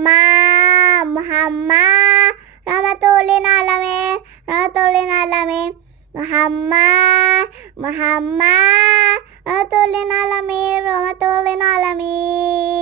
Muhammad, Muhammad, rahmatullil alamin, rahmatullil alamin. Muhammad, Muhammad, rahmatullil alamin, rahmatullil alamin.